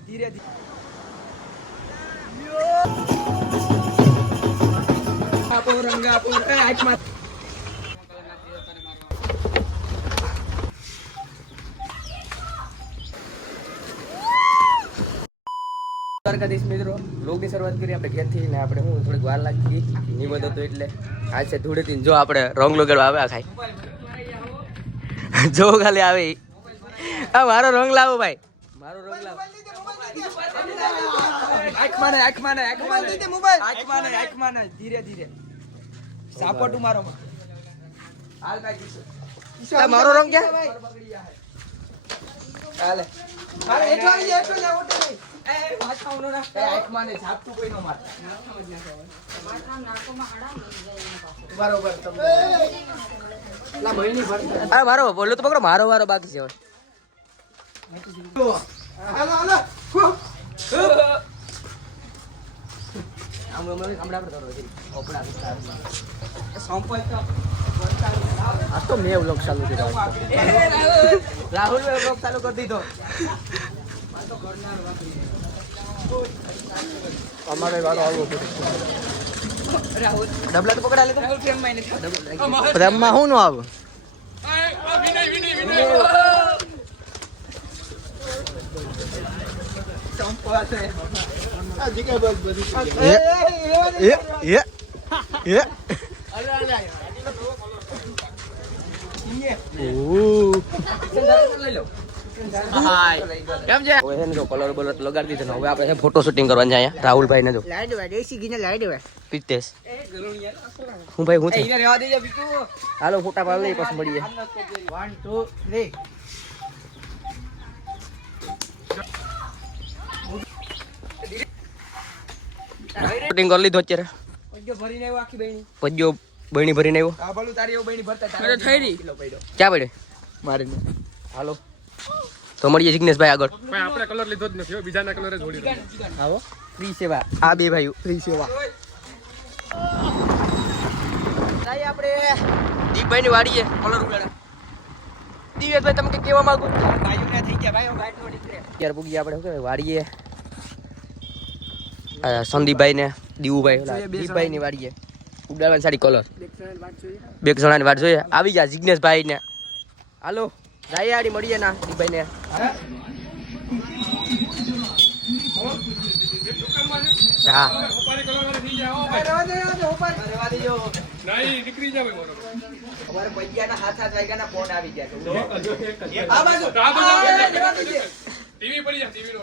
ધીરે ધીરે આપો રંગ આપો આંખમાં દ્વારકાધીશ મિત્રો લોગની શરૂઆત કરી આપણે ઘેરથી ને આપણે હું થોડીક વાર લાગી નિબંધ હતો એટલે આજ છે ધૂળેથી જો આપણે રંગ લગાડવા આવ્યા ખાઈ જો ખાલી આવે આ મારો રંગ લાવો ભાઈ મારો રંગ લાવો આંખમાં ને ધીરે ધીરે સાપોટું મારો મારો રંગ ક્યાં હાલે અરે એટલો લે ઓટે મારો બોલો તો પકડો મારો વારો બાકી છે આ તો મેં વ્લોગ ચાલુ કર્યો રાહુલ વ્લોગ ચાલુ કરી દીધો અમારે વાળો આવવો ડબલા તો પકડા લે પ્રેમમાં હું નો આવું કલર બલર લગાડી દીધો હવે આપણે ફોટો શૂટિંગ કરવાનું છે રાહુલભાઈ ને જો પિતેશ હું ભાઈ હું હાલો ફોટા પાડ લઈ પછી મળીએ 1 2 3 શૂટિંગ કરી લીધો અત્યારે પજ્જો બહેણી ભરીને આવ્યો ક્યાં પડે મારે હાલો તો મળીએ જિગ્નેશભાઈ આગળ આપણે કલર લીધો જ નથી બીજાના કલર જ જોડી આવો ફ્રી સેવા આ બે ભાઈઓ ફ્રી સેવા ભાઈ આપણે દીપભાઈ ની વાડીએ કલર ઉડાડા દિવેશભાઈ તમે કે કેવા માંગો ભાઈઓને થઈ ગયા ભાઈઓ ગાઈડ નો નીકળે યાર પૂગી આપણે શું કહેવાય વાડીએ સંદીપભાઈ ને દીવુભાઈ દીપભાઈ ની વાડીએ ઉડાડવાની સાડી કલર બે જણાની વાત જોઈએ આવી ગયા જિગ્નેશભાઈ ને હાલો રાયાડી મળીએ ના દીપભાઈ ને હા અમારે પૈયાના હાથ વાગ્યાના ફોન આવી ગયા આ બાજુ ટીવી પડી જા ટીવી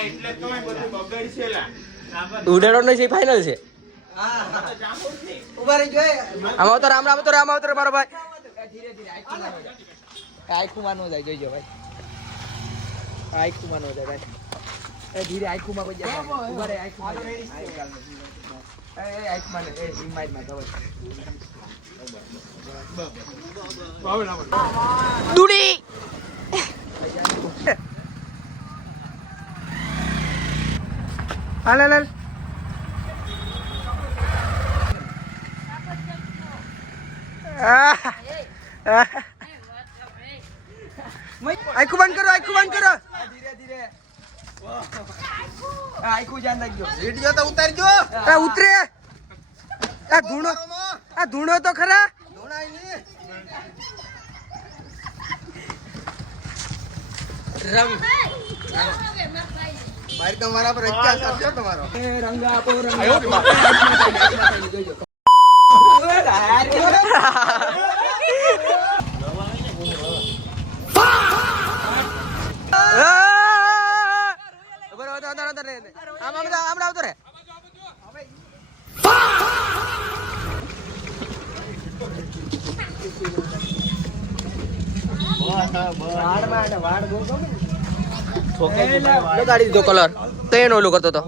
એટલે તો બધું બગડ છે લા ઉડાડો નહીં છે ફાઇનલ છે હા ઉભા રહી જોઈએ આમ આવતો રામ મારો ભાઈ ધીરે ધીરે આઈખુમાં નો જાય જોઈજો ભાઈ આઈખુમાં નો જાય ભાઈ એ ધીરે આઈખુમાં કોઈ જાય ઉભા રહે આઈખુમાં આઈખમાં એ રિમાઇન્ડ માં દુડી હાલ આખું બંધ કરો ધીરે ધીરે આખું જાન રાખજો વિડિયો તો ઉતારજો ઉતરે આ ધૂણો તો ખરા ધૂણાય ની રંગ મારી તમારા પર અત્યાચાર છે તમારો રંગ આપો રંગ ગાડી દીધો કલર તો એનો ઓલું કરતો હતો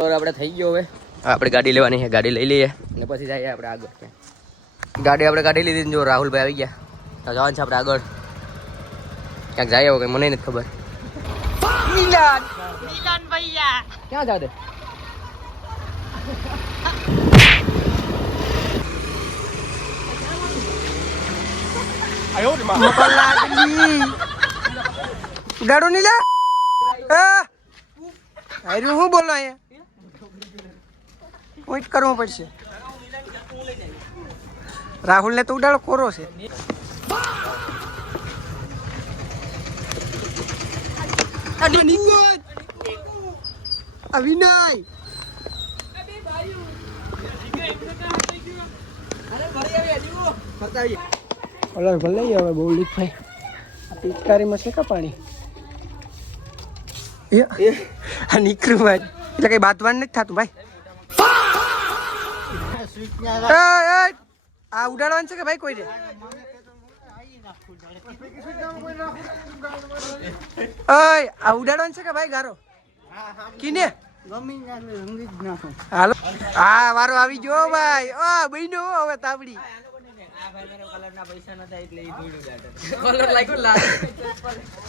આપણે થઈ ગયો હવે આપણે ગાડી લેવાની છે ગાડી લઈ લઈએ ને પછી જઈએ આપણે આગળ આપણે ગાડી લીધી જો રાહુલભાઈ આવી ગયા જવાનું છે આપણે આગળ ક્યાંક જાય કઈ મને નથી ખબર મિલન ભૈયા ક્યાં જાવ દે મોકલ લાગલી ઉડાડો નહીં લે હારું હું બોલો અહીંયા પોઈન્ટ કરવો પડશે રાહુલ ને તો ઉડાડો કોરો છે વિનય કલર ભલે હવે બહુ લીક ભાઈ પિચકારીમાં છે કા પાણી આ નીકળ્યું ભાઈ એટલે કઈ બાતવાનું નથી થતું ભાઈ આ ઉડાડવાનું છે કે ભાઈ કોઈ આ ઉડાડવાનું છે કે ભાઈ ગારો કીને હાલો હા વારો આવી ગયો ભાઈ બહેનો હવે તાબડી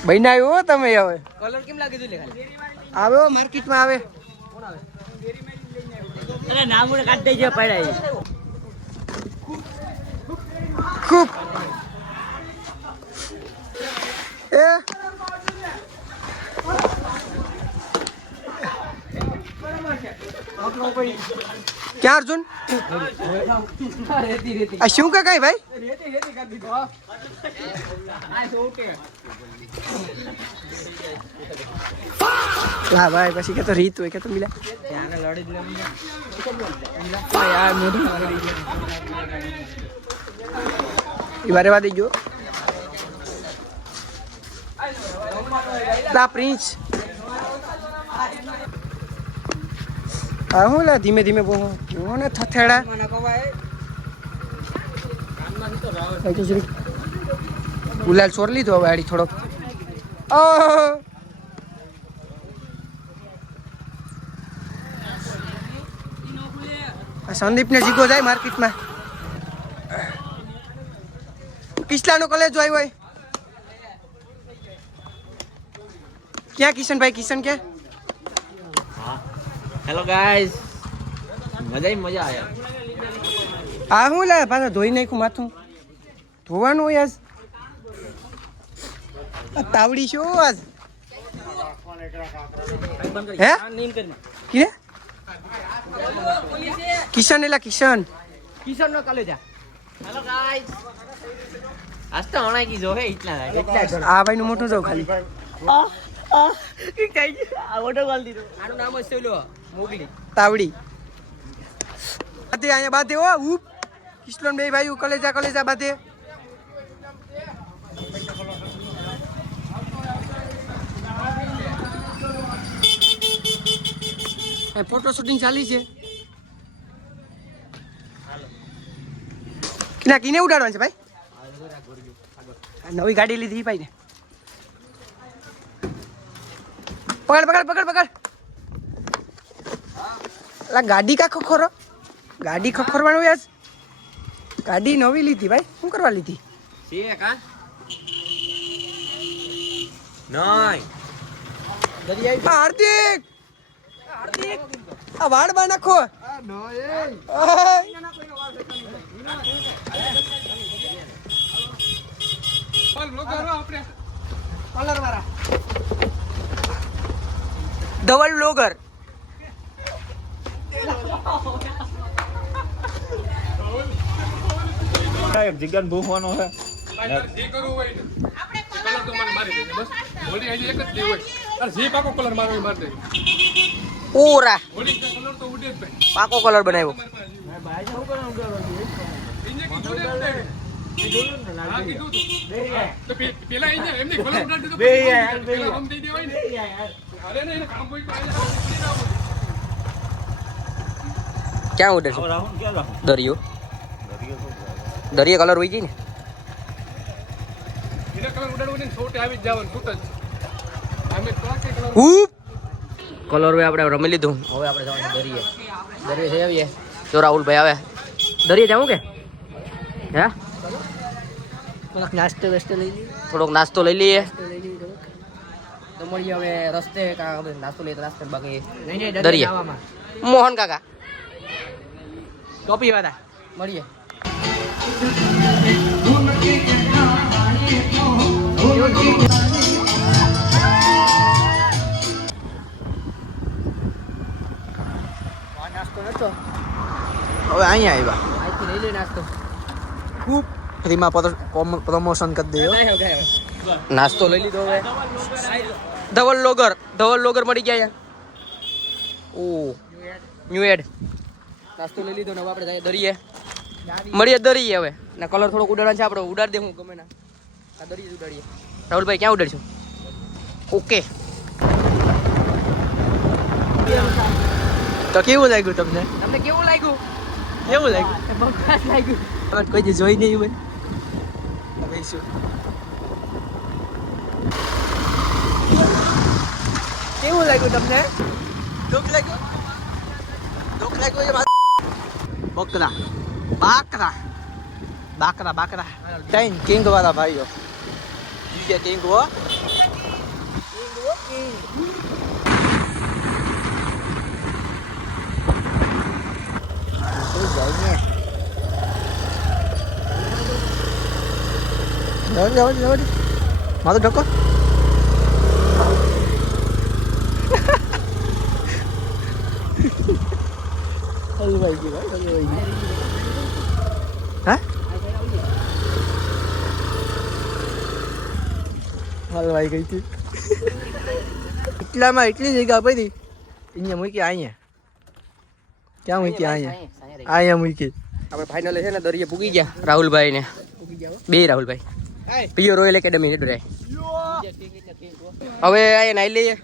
બહેના આવ્યો તમે હવે કલર કેમ લાગે તું આવ્યો માર્કેટમાં આવે ખૂબ એ ક્યાં અર્જુન આ શું કે કઈ ભાઈ હા ભાઈ પછી કે તો રીત હોય કે તો મિલા વારે વા દઈ ગયો પ્રિન્સ હું લા ધીમે ધીમે બહુ ને થથેડા ગુલાલ ચોર લીધો હવે આડી થોડોક સંદીપ ને જીગો જાય માર્કેટમાં કિસલાનો કોલેજ આવ્યો હોય ક્યાં કિશનભાઈ કિશન ક્યાં હેલો ગાઈસ મજા આયા આ હું લે પાછા ધોઈ નાખ્યું માથું ધોવાનું હોય આજ તાવડી શું આજ હે કે કિશન એલા કિશન કિશન નો કોલેજ હેલો ગાઈસ આજ તો હણાઈ કી જો હે એટલા આ ભાઈ નું મોટું જાવ ખાલી આનું નામ જ છે મોગલી તાવડી બાતે અહીંયા બાતે ઓ ઉપ કિશલોન બે ભાઈ કલેજા બાતે ફોટો શૂટિંગ ચાલી છે કિને ઉડાડવાનું છે ભાઈ નવી ગાડી લીધી ભાઈ ને પકડ અલા ગાડી કા ખખોરો ગાડી ખખોરવાનું યાર ગાડી નવી લીધી ભાઈ શું કરવા લીધી છે કા નઈ હાર્દિક આ વાડ બા નાખો કલર વાળા ડબલ બ્લોગર જીગન ભૂખવાનો છે જે કરવું હોય ને કલર તો મને મારી દેજે બસ હોળી હજી એક જ દી હોય તારે જે પાકો કલર મારો એ માર દે ઓરા હોળી કલર તો ઉડે જ ભાઈ પાકો કલર બનાવ્યો ઇન્જે કી જોડે ઉડે હા કીધું તું તો પેલા ઇન્જે એમને કલર ઉડાડી દીધો પેલા હમ દઈ દેવાય ને અરે ને કામ કોઈ તો ક્યાં ઉડે છે રાહુલ ક્યાં રાહુલ દરિયો કલર હોય છે ને એને કલર ઉડાડવો ને છોટે આવી જ જવાનું છૂટ જ અમે તો કે કલર કલર હવે આપણે રમી લીધું હવે આપણે જવાનું દરિયે જઈ આવીએ જો રાહુલભાઈ આવે દરિયે જાવું કે હે થોડોક નાસ્તો લઈ લઈએ તો મળીએ હવે રસ્તે નાસ્તો લઈએ તો નાસ્તો બાકી દરિયે મોહન કાકા ટોપી વાળા મળીએ નાસ્તો નતો હવે અહીંયા આવ્યા અહીંથી લઈ લે નાસ્તો. ખૂબ ફ્રીમાં પ્રમોશન કરી દે નાસ્તો લઈ લીધો હવે. ધવલ લોગર મળી ગયા અહીંયા. ઓ ન્યુ એડ નાસ્તો લઈ લીધો ને હવે આપણે જઈએ દરિયે. મળીએ દરિયે હવે ના કલર થોડોક ઉડાડવાનો છે આપણે ઉડાડી દે હું ગમે ના આ દરિયે ઉડાડીએ. રાહુલભાઈ ક્યાં ઉડાડશું? ઓકે તો કેવું લાગ્યું તમને તમને કેવું લાગ્યું? કેવું લાગ્યું બકવાસ લાગ્યું. કોઈ દી જોઈ નહીં હોય કેવું લાગ્યું તમને દુઃખ લાગ્યું બકરા બાકરા ત્રણ કિંગ વાળા ભાઈઓ જીજે કિંગ હો મારું ઢકો હલવાઈ ગયું ભાઈ હા હલવાઈ ગઈ હતી એટલામાં એટલી જગ્યા પડી અહીંયા મૂકી અહીંયા ક્યાં મૂકી અહીંયા મૂકી આપણે ફાઇનલ છે ને દરિયે પૂગી ગયા રાહુલભાઈ ને બે રાહુલભાઈ પીઓ રોયલ એકેડમી ને ડરાય હવે આ નાઈ લઈએ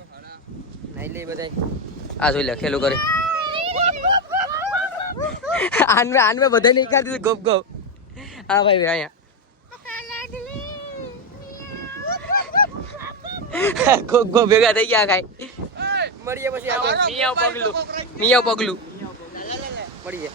બધા આ જોઈ લે ખેલું કરે આનવે બધા નહીં કાઢી દીધું ગોપ ગોપ હા ભાઈ અહીંયા ગોપ ગોપ ભેગા થઈ ગયા કાંઈ મળીએ પછી મિયાવ પગલું મળીએ.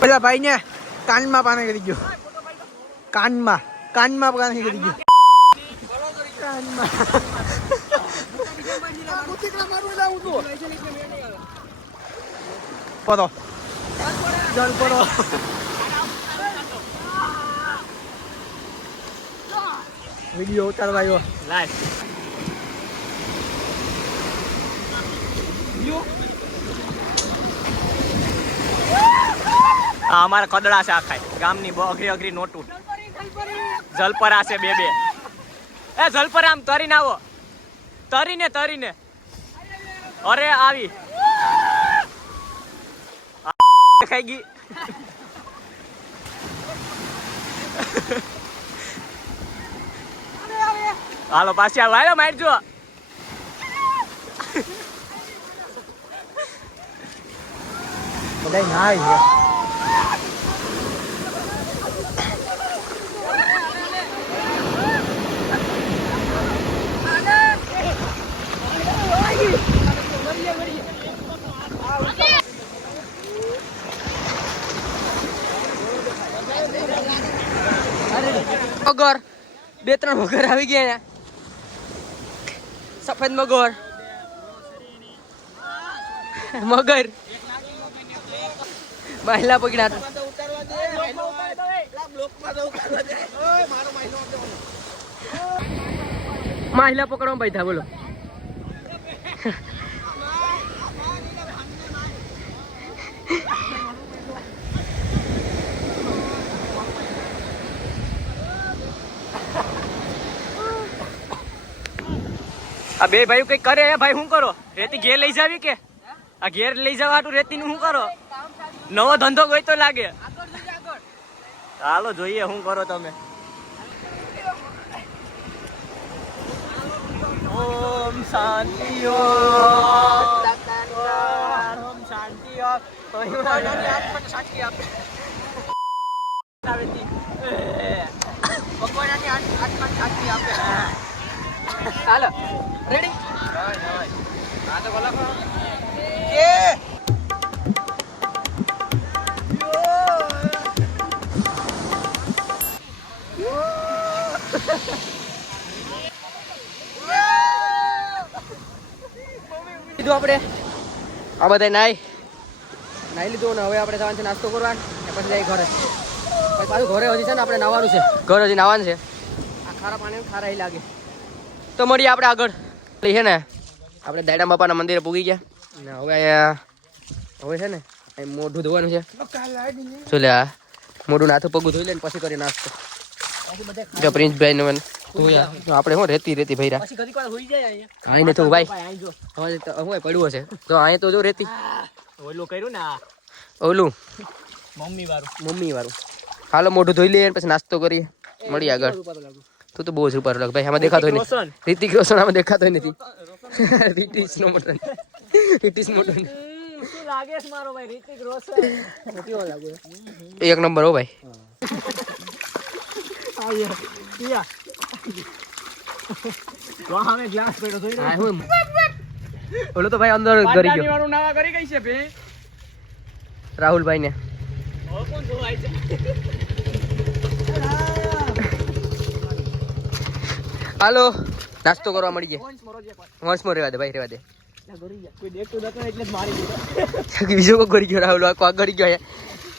પેલા ભાઈ ને કાનમાં પાણી કરી ગયો કાનમાં પાણી કરી ગયો કાનમાં પડો જલ પડો વિડીયો ઉતારવાયો લાઈવ અમારા કદડા છે આખાય ગામની અઘરી નોટું જલપરા છે બે એ જલપરા આમ તરીને આવો તરીને અરે આવી ખાઈ ગઈ હાલો પાછી આવો મારજો બધા ના મગર 2-3 મગર આવી ગયા સફેદ મગર મહિલા પકડ્યા મહિલા પકડવા ભાઈ થા બોલો આ બે ભાઈ કઈ કરે ભાઈ શું કરો રેતી ઘેર લઈ જાવી કે આ ઘેર લઈ જવા હાટું રેતી નું શું કરો નવો ધંધો કોઈ તો લાગે હાલો જોઈએ શું કરો તમે ઓમ શાંતિ ઓમ શાંતિ ભગવાનની આત્મા શાંતિ આપે હાલો રેડી એ લીધું આપણે આ બધા નાઈ લીધું ને હવે આપણે જવાનું છે નાસ્તો કરવા ને પછી જાય ઘરે પછી પાછું ઘરે હજી છે ને આપણે નાવાનું છે ઘર હજી નાવાનું છે આ ખારા પાણી ખારા લાગે તો મળીએ આપણે આગળ છે ને આપણે દાયડા બાપાના મંદિરે પૂગી ગયા ને હવે અહીંયા હવે છે ને અહીં મોઢું ધોવાનું છે શું લે મોઢું નાથું પગું ધોઈ લે ને પછી કરી નાસ્તો જો પ્રિન્સભાઈ ને આપણે શું રેતી ભૈરા અહીં તો ભાઈ હું પડ્યું હશે તો અહીં તો જો રેતી ઓલું કર્યું ને ઓલું મમ્મી વાળું હાલો મોઢું ધોઈ લઈએ પછી નાસ્તો કરીએ મળીએ આગળ તું તો બહુ જ રૂપારો લાગે ભાઈ આમાં દેખાતો નહીં રિતિક રોશન આમાં દેખાતો નથી રિતિશ મોટો શું લાગે છે મારો ભાઈ રિતિક રોશન એક નંબર હો ભાઈ ગ્લાસ પડ્યો તો ઓલો તો ભાઈ અંદર કરી ગયો વાળું નાવા કરી ગઈ છે ભાઈ રાહુલભાઈ ને કોણ જોવાય છે હાલો નાસ્તો કરવા મળી જાય વંશમાં રહેવા દે ભાઈ રહેવા દે કોઈ દેખતું નતું એટલે જ મારી દીધો બીજો કોઈ ગળી ગયો રાહુલ આખો આગળ ગયો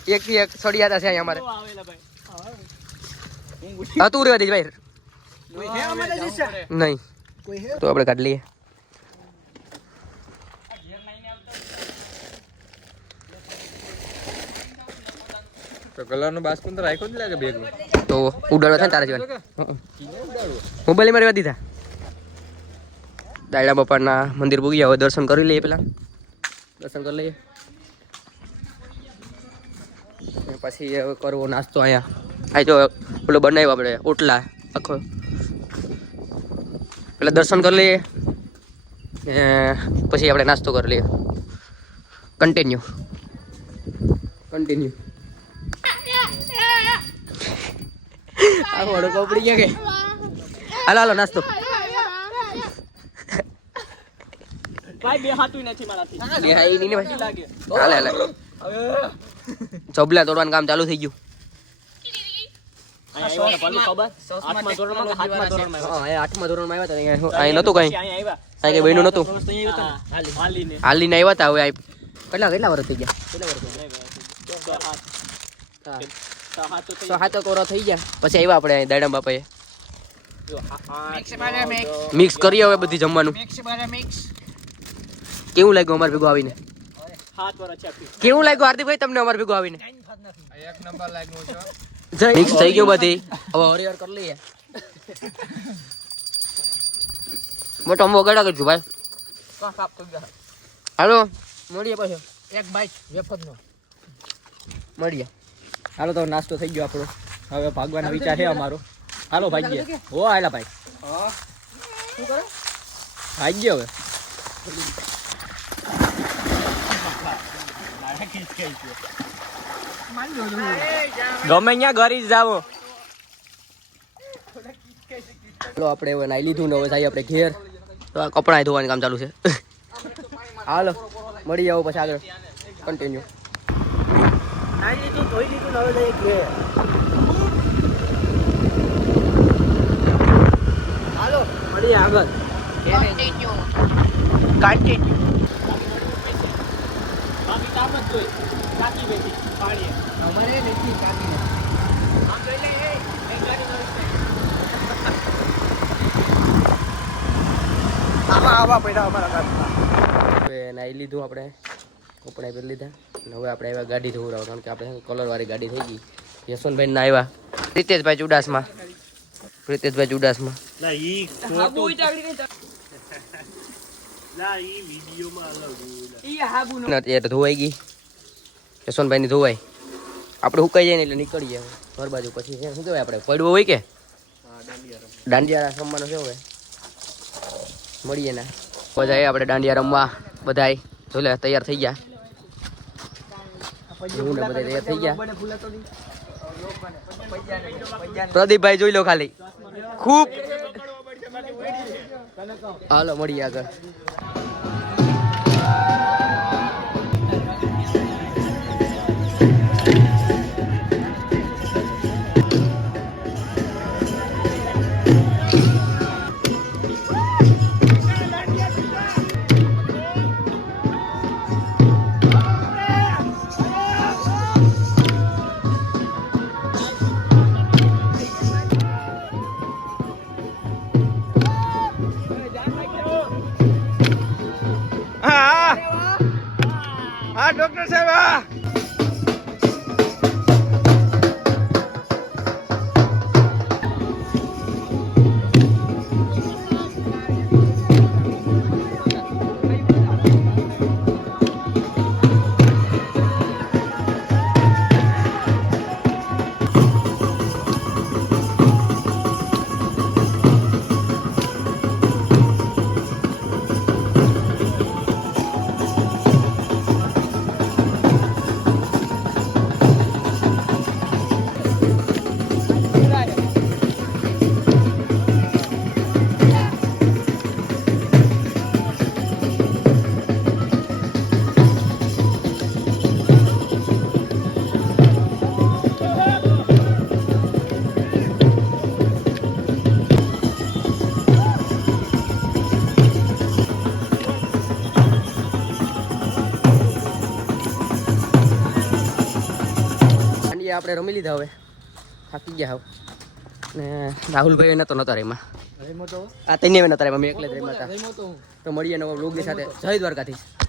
એક થી એક સળિયાતા છે અહીંયા અમારે આવેલા ભાઈ હા તું રહેવા દે ભાઈ કોઈ હે અમારે જશે નહીં તો આપણે કાઢ લઈએ તો કલરનો બાસ્કુન તો રાખ્યો જ લાગે બેગમાં તો ઉડાડવા થાય ને તારા જીવન મોબાઈલમાં રહેવા દીધા દાયડા બાપાના મંદિર પૂગી હવે દર્શન કરી લઈએ પેલા દર્શન કરી લઈએ પછી હવે કરવો નાસ્તો અહીંયા આ જો પેલો બનાવ્યો આપણે ઓટલા આખો પેલા દર્શન કરી લઈએ પછી આપણે નાસ્તો કરી લઈએ કન્ટિન્યુ આ વડો કપડી ગયા કે હાલો નાસ્તો ભાઈ બે હાથું નથી મારાથી લાગે હાલે ચોબલા તોડવાનું કામ ચાલુ થઈ ગયું આઠમા ધોરણમાં આઠમા ધોરણમાં આવ્યા હતા અહીં નતું કઈ અહીં કઈ બન્યું નતું હાલીને આવ્યા હતા હવે કેટલા વર્ષ થઈ ગયા તો કોરો થઈ ગયા પછી આવ્યા આપણે દાયડા બાપાએ મિક્સ કરીએ હવે બધી જમવાનું કેવું લાગ્યું અમારે ભેગું આવીને કેવું લાગ્યું હાર્દિકભાઈ તમને અમારે ભેગું આવીને એક નંબર લાગ્યો છે મિક્સ થઈ ગયું બધી હવે હરિહર કરી લઈએ મોટો અંબો ગડા કરજો ભાઈ હાલો મળીએ પછી એક બાઈક વેફરનો મળીએ હાલો તો નાસ્તો થઈ ગયો આપણો હવે ભાગવાનો વિચાર છે અમારો હાલો ભાગીએ હો હાલા ભાઈ શું કરે ભાગીએ હવે ગમે ત્યાં ઘરી જ જાવ ચાલો આપણે હવે નાઈ લીધું ને હવે જઈએ આપણે ઘેર તો આ કપડાં ધોવાનું કામ ચાલુ છે હાલો મળી આવો પછી આગળ કન્ટિન્યુ નાઈ લીધું ધોઈ લીધું ને હવે જઈએ ઘેર હાલો મળીએ આગળ કન્ટિન્યુ અમારે નથી કાકી આમાં આવા પડ્યા અમારા ઘરમાં હવે નાઈ લીધું આપણે કપડાં પહેરી લીધા અને હવે આપણે આવ્યા ગાડી ધોવડાવવા કારણ કે આપણે કલરવાળી ગાડી થઈ ગઈ યશવંતભાઈ ના આવ્યા પ્રિતેશભાઈ ચુડાસમાં અત્યારે ધોવાઈ ગઈ યશવંતભાઈ ની ધોવાઈ આપણે સુકાઈ જાય ને એટલે નીકળી જાય ઘર બાજુ પછી શું કહેવાય આપણે પડવું હોય કે દાંડિયા રમવાનો છે હવે મળીએ ને બધા આપણે દાંડિયા રમવા બધા જોલે તૈયાર થઈ ગયા બધા તૈયાર થઈ ગયા પ્રદીપભાઈ જોઈ લો ખાલી ખૂબ હાલો મળીએ આગળ ડોક્ટર સાહેબ આ આપણે રમી લીધા હવે થાકી ગયા હવે ને રાહુલભાઈ નતો નતા એમાં આ તઈને નતા એમાં મેં એકલે જ રમ્યા હતા તો મળીએ નવા બ્લોગની સાથે જય દ્વારકાધીશ